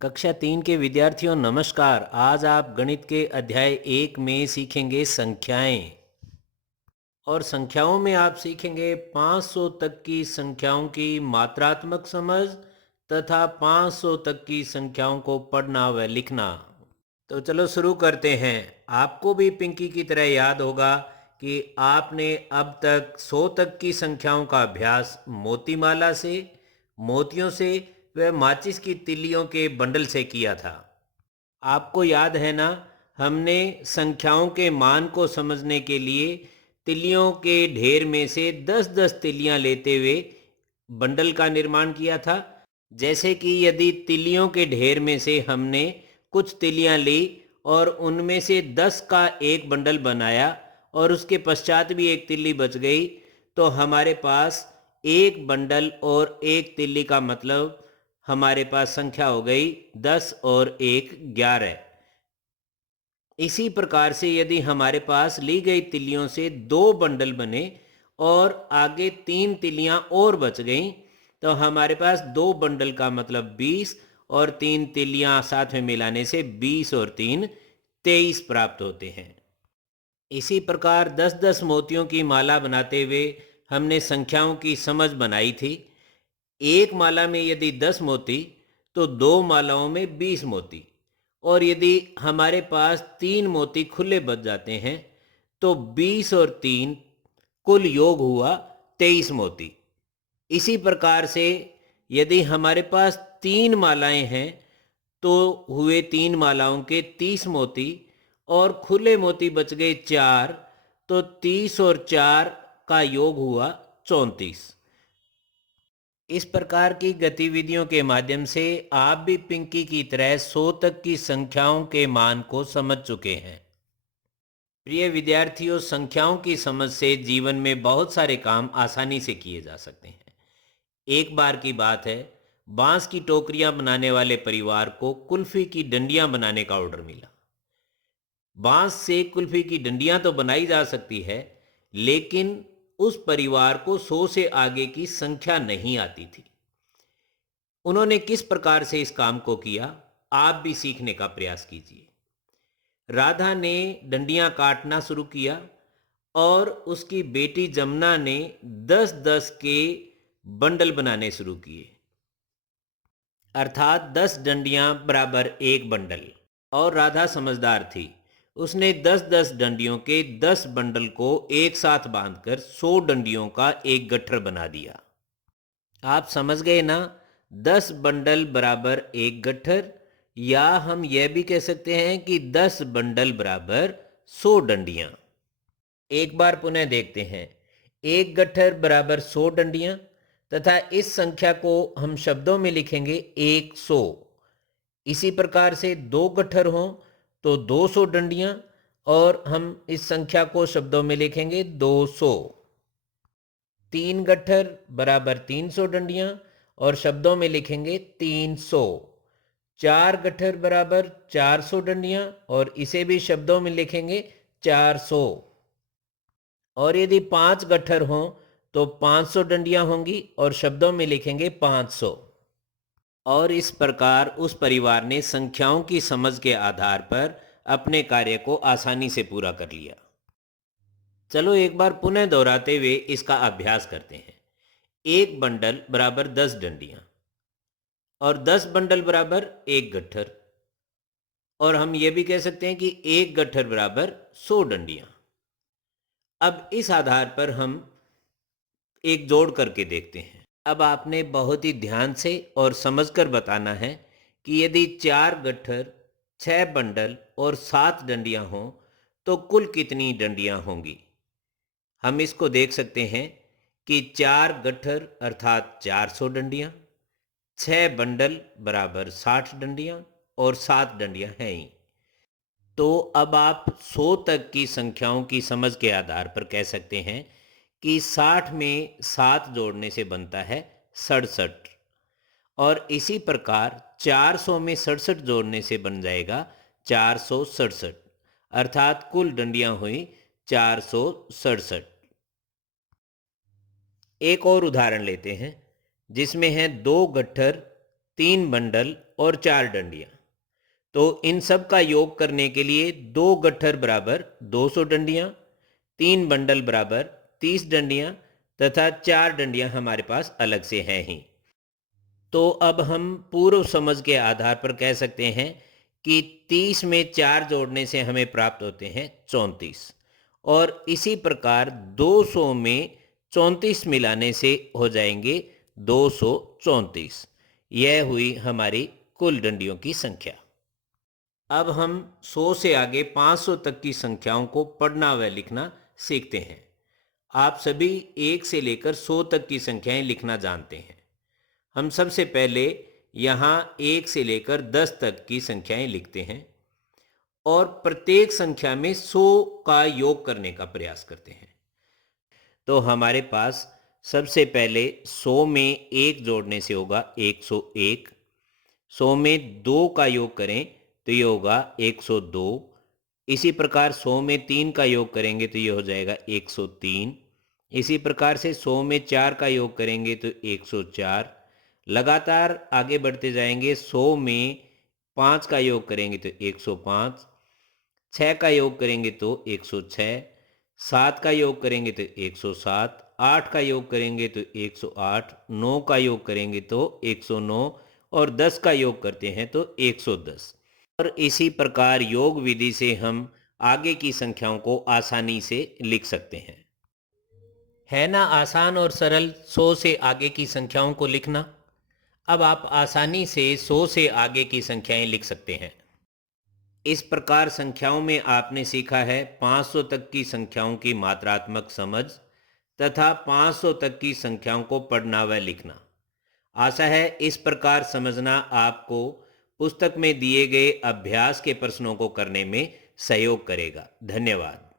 कक्षा 3 के विद्यार्थियों नमस्कार। आज आप गणित के अध्याय 1 में सीखेंगे संख्याएं। और संख्याओं में आप सीखेंगे 500 तक की संख्याओं की मात्रात्मक समझ तथा 500 तक की संख्याओं को पढ़ना व लिखना। तो चलो शुरू करते हैं। आपको भी पिंकी की तरह याद होगा कि आपने अब तक 100 तक की संख्याओं का अभ्यास मोतीमाला से, मोतियों से व माचिस की तिल्लियों के बंडल से किया था। आपको याद है ना, हमने संख्याओं के मान को समझने के लिए तिल्लियों के ढेर में से 10-10 तिल्लियां लेते हुए बंडल का निर्माण किया था। जैसे कि यदि तिल्लियों के ढेर में से हमने कुछ तिल्लियां ली और उनमें से 10 का एक बंडल बनाया और उसके पश्चात भी एक तिल्ली बच गई, तो हमारे पास एक बंडल और एक तिल्ली का मतलब हमारे पास संख्या हो गई 10 और 1 11। इसी प्रकार से यदि हमारे पास ली गई तिल्लियों से 2 बंडल बने और आगे 3 तिल्लियां और बच गईं, तो हमारे पास 2 बंडल का मतलब 20 और 3 तिल्लियां साथ में मिलाने से 20 और 3 23 प्राप्त होते हैं। इसी प्रकार 10-10 मोतियों की माला बनाते हुए हमने संख्याओं की समझ बनाई थी। एक माला में यदि 10 मोती तो 2 मालाओं में 20 मोती, और यदि हमारे पास 3 मोती खुले बच जाते हैं तो 20 और 3 कुल योग हुआ 23 मोती। इसी प्रकार से यदि हमारे पास 3 मालाएं हैं तो हुए 3 मालाओं के 30 मोती और खुले मोती बच गए 4, तो 30 और 4 का योग हुआ 34। इस प्रकार की गतिविधियों के माध्यम से आप भी पिंकी की तरह 100 तक की संख्याओं के मान को समझ चुके हैं। प्रिय विद्यार्थियों, संख्याओं की समझ से जीवन में बहुत सारे काम आसानी से किए जा सकते हैं। एक बार की बात है, बांस की टोकरियां बनाने वाले परिवार को कुल्फी की डंडियां बनाने का ऑर्डर मिला। बांस से कुल्फी की डंडियां तो बनाई जा सकती है, लेकिन उस परिवार को 100 से आगे की संख्या नहीं आती थी। उन्होंने किस प्रकार से इस काम को किया, आप भी सीखने का प्रयास कीजिए। राधा ने डंडियां काटना शुरू किया और उसकी बेटी जमुना ने 10-10 के बंडल बनाने शुरू किए, अर्थात 10 डंडियां बराबर एक बंडल। और राधा समझदार थी, उसने 10-10 डंडियों के 10 बंडल को एक साथ बांधकर 100 डंडियों का एक गट्ठर बना दिया। आप समझ गए ना, 10 बंडल बराबर एक गट्ठर, या हम यह भी कह सकते हैं कि 10 बंडल बराबर 100 डंडियां। एक बार पुनः देखते हैं। एक गट्ठर बराबर 100 डंडियां, तथा इस संख्या को हम शब्दों में लिखेंगे 100। इसी प्रकार से 2 गट्ठर हों तो 200 डंडियां, और हम इस संख्या को शब्दों में लिखेंगे 200। 3 गट्ठर बराबर 300 डंडियां, और शब्दों में लिखेंगे 300। 4 गट्ठर बराबर 400 डंडियां, और इसे भी शब्दों में लिखेंगे 400। और यदि 5 गट्ठर हों तो 500 डंडियां होंगी और शब्दों में लिखेंगे 500। और इस प्रकार उस परिवार ने संख्याओं की समझ के आधार पर अपने कार्य को आसानी से पूरा कर लिया। चलो एक बार पुनः दोहराते हुए इसका अभ्यास करते हैं। एक बंडल बराबर 10 डंडियां, और 10 बंडल बराबर एक गट्ठर, और हम ये भी कह सकते हैं कि एक गट्ठर बराबर 100 डंडियां। अब इस आधार पर हम एक जोड़ करके देखते हैं। अब आपने बहुत ही ध्यान से और समझकर बताना है कि यदि 4 गट्ठर, 6 बंडल और 7 डंडियां हों तो कुल कितनी डंडियां होंगी। हम इसको देख सकते हैं कि 4 गट्ठर अर्थात 400 डंडियां, 6 बंडल बराबर 60 डंडियां, और 7 डंडियां हैं ही। तो अब आप 100 तक की संख्याओं की समझ के आधार पर कह सकते हैं कि 60 में 7 जोड़ने से बनता है 67, और इसी प्रकार 400 में 67 जोड़ने से बन जाएगा 467, अर्थात कुल डंडियां हुई 467। एक और उदाहरण लेते हैं जिसमें है 2 गट्ठर, 3 बंडल और 4 डंडियाँ। तो इन सब का योग करने के लिए 2 गट्ठर बराबर 200 डंडियाँ, 3 बंडल बराबर 30 डंडियाँ तथा 4 डंडियाँ हमारे पास अलग से हैं ही। तो अब हम पूर्व समझ के आधार पर कह सकते हैं कि 30 में 4 जोड़ने से हमें प्राप्त होते हैं 34 और इसी प्रकार 200 में 34 मिलाने से हो जाएंगे 234। यह हुई हमारी कुल डंडियों की संख्या। अब हम 100 से आगे 500 तक की संख्याओं को पढ़ना व लिखना सीखते हैं। आप सभी 1 से लेकर 100 तक की संख्याएं लिखना जानते हैं। हम सबसे पहले यहाँ 1 से लेकर 10 तक की संख्याएं लिखते हैं और प्रत्येक संख्या में 100 का योग करने का प्रयास करते हैं। तो हमारे पास सबसे पहले 100 में 1 जोड़ने से होगा 101, 100 में 2 का योग करें तो ये होगा 102, इसी प्रकार 100 में 3 का योग करेंगे तो ये हो जाएगा 103, इसी प्रकार से 100 में 4 का योग करेंगे तो 104, लगातार आगे बढ़ते जाएंगे। 100 में 5 का योग करेंगे तो 105, 6 का योग करेंगे तो 106, 7 का योग करेंगे तो 107, 8 का योग करेंगे तो 108, 9 का योग करेंगे तो 109 और 10 का योग करते हैं तो 110। और इसी प्रकार योग विधि से हम आगे की संख्याओं को आसानी से लिख सकते हैं। है ना आसान और सरल 100 से आगे की संख्याओं को लिखना। अब आप आसानी से 100 से आगे की संख्याएं लिख सकते हैं। इस प्रकार संख्याओं में आपने सीखा है 500 तक की संख्याओं की मात्रात्मक समझ तथा 500 तक की संख्याओं को पढ़ना व लिखना। आशा है इस प्रकार समझना आपको पुस्तक में दिए गए अभ्यास के प्रश्नों को करने में सहयोग करेगा। धन्यवाद।